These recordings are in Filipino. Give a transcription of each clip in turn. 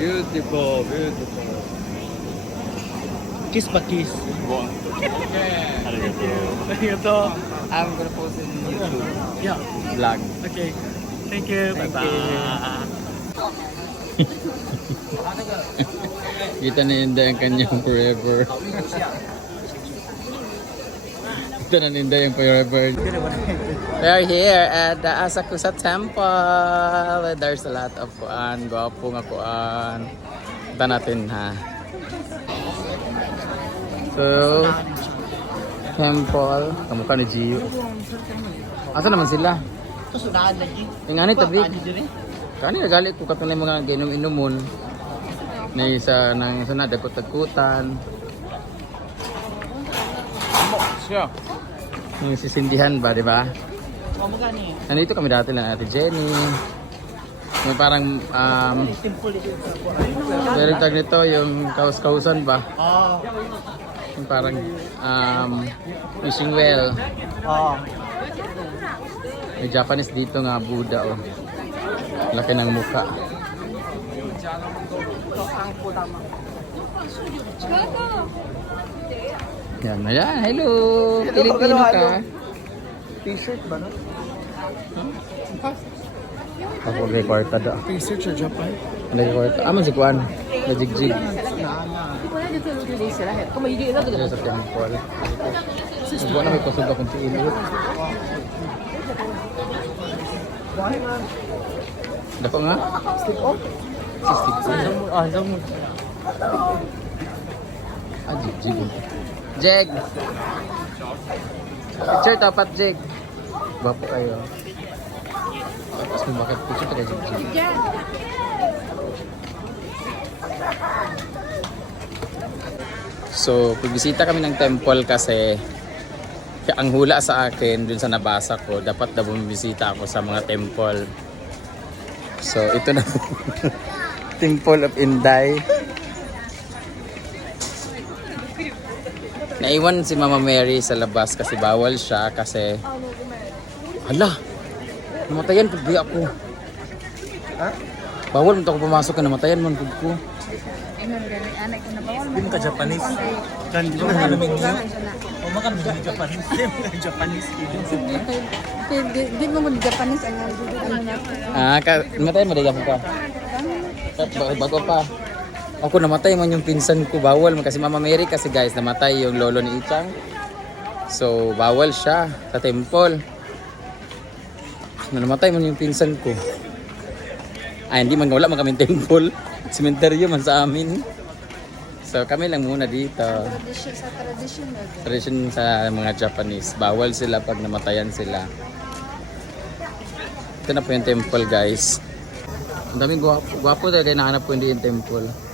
Beautiful, beautiful. Kiss pa kiss. Arigato. I'm gonna post it in YouTube Yeah. vlog. Okay. Thank you. Thank Bye-bye. Kita na Inda yung kanyang forever. Kita na Inda yung forever. We are here at the Asakusa Temple. There's a lot of kuan, gwapo nga kuan. Kita natin ha. So, temple. Kamukha ni Gio. Asa naman sila? Kasudahan lagi. Yung ano tabi? dire. Kani nagalit ko katunay mga ginom-inumon. Na isa nang sunod dakot-dakutan. Siya. Yung sisindihan ba, di ba? Oh, magani. Nandito kami dati lang Ate Jenny. May parang Simple ito. very tag nito yung kaus-kausan ba? Oh. Yung parang fishing well. Oh. May Japanese dito nga Buddha oh. Laki ng mukha. Yan na yan. Hello! Pilipino ka. T-shirt ba no? Ako may kwarta da. T-shirt sa Japan. May kwarta. Aman si Kuan. Najigjig. Diyan sa temple. Buwan na may kusog akong tiinot. Dako nga? Stick off. Si Steve. Ah, mo. Ah, jigjig. Jeg! Picture tapat, Jeg. Bapo kayo. Tapos mo bakit picture tayo, jigjig. So, pagbisita kami ng temple kasi ang hula sa akin dun sa nabasa ko, dapat na bumibisita ako sa mga temple. So, ito na Temple of Inday. Naiwan si Mama Mary sa labas kasi bawal siya kasi hala, namatayan pag di ako. Ha? Bawal mo ako pumasok ka, namatayan man pag ko. Hindi mo ka Japanese. Kan di ba namin niyo? O makan mo Japanese. Japanese. Di mo mo Japanese ano na. Namatay mo dahil ka. Bago pa. Ako namatay man yung pinsan ko, bawal man kasi Mama Mary kasi guys, namatay yung lolo ni Ichang. So, bawal siya sa temple. Namatay man yung pinsan ko. Ay, hindi man wala man kaming temple. Sementeryo man sa amin. So, kami lang muna dito. Tradition sa mga Japanese. Bawal sila pag namatayan sila. Ito na po yung temple, guys. Ang daming gwapo dahil nahanap ko hindi yung temple.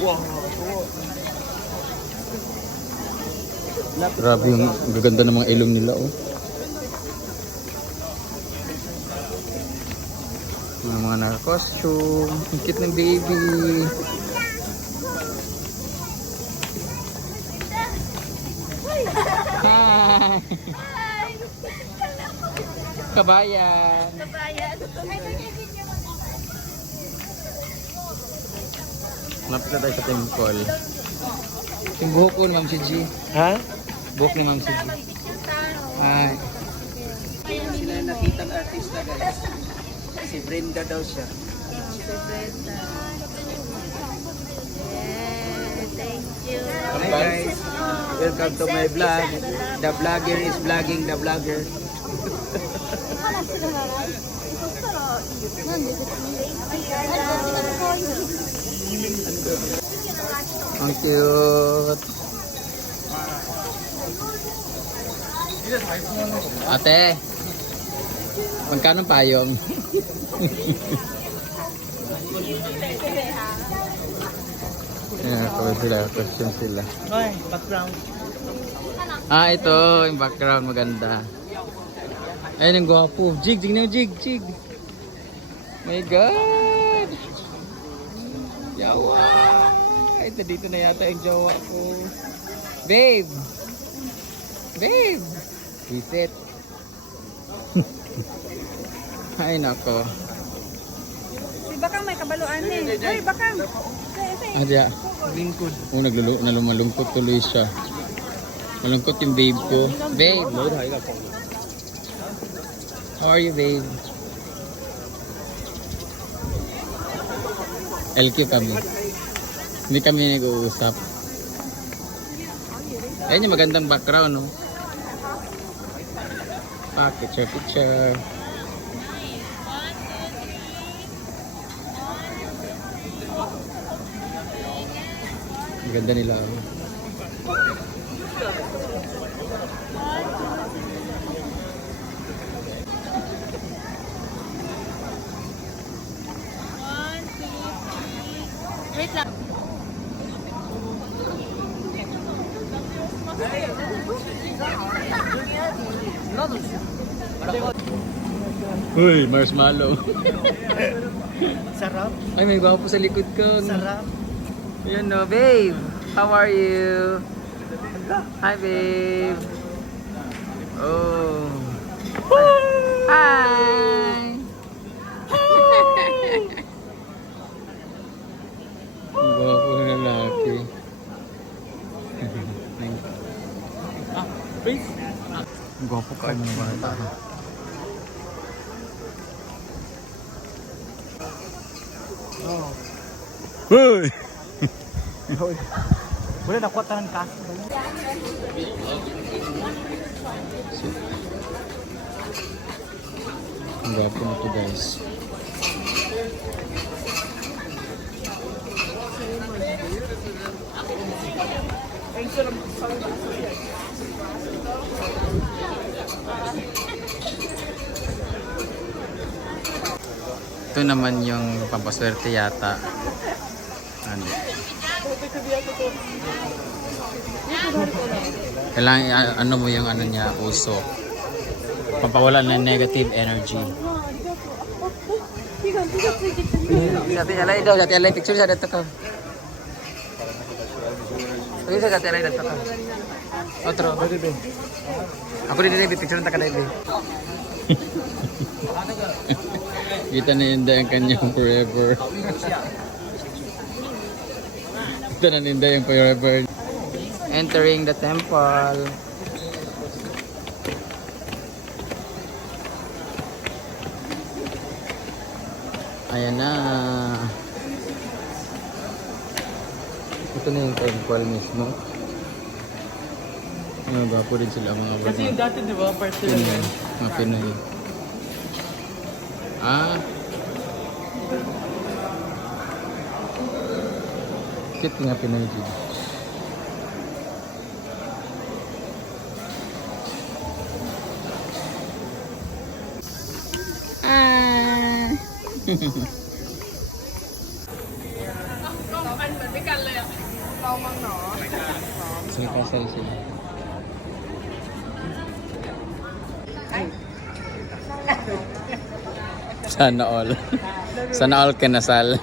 Wow. Grabe yung gaganda ng mga ilong nila, oh. Mga naka-costume. Ang cute ng baby. Hi! Kabayan! Malapit na tayo sa temple. Yung buhok ko ni Ma'am Siji. Ha? Buhok ni Ma'am Siji. Hi. Sila nakita ng artista guys. Si Brenda daw siya. Thank you. Hi guys. Welcome to my vlog. The vlogger is vlogging the vlogger. Ang cute. Ate, magkano payong? Ayan, kawin sila, question sila. Hoy, background. Ah, ito, yung background maganda. Ayun, yung gwapo. Jig, jig na yung jig, jig. My God! Yawa! Ito, dito na yata yung jowa ko. Babe! Babe! Reset. Ay, nako. Si Bakang may kabaluan eh. Hoy, Bakang! Ah, diya. Lingkod. Oh, malungkot tuloy siya. Malungkot yung babe ko. Babe! How are you, babe? LQ kami. Hindi kami nag-uusap. Ayan yung magandang background, no? Picture. Ganda nila. Wait lang. Uy, marshmallow. Sarap. Ay, may gwapo sa likod ko. Sarap. Yun no, babe. How are you? Hi, babe. Oh. Hi. Ang gwapo na lalaki. Please. Ang gwapo ka mga bata. Oh. Uy! Wala nakuha tanan ka. Ang gwapo na to, guys. Ito naman yung pampaswerte yata. Ano? Kailangan ano mo yung ano niya, uso. Pampawala ng negative energy. Dati alay daw, dati alay picture sa dato ka. Uy, sa dati alay dato ka. Otro. Ako din picture ng takalay be. Kita na yun ang kanyang forever. Kita na ninda yung forever. Entering the temple. Ayan na. Ito na yung temple mismo. Mga gwapo rin sila mga Kasi yung dati, di ba? Part sila Pinoy. yan. Mga Pinoy. Ah. Cute nga Pinoy dito. Ah. Kasal sila. Sana all. Sana all kinasal.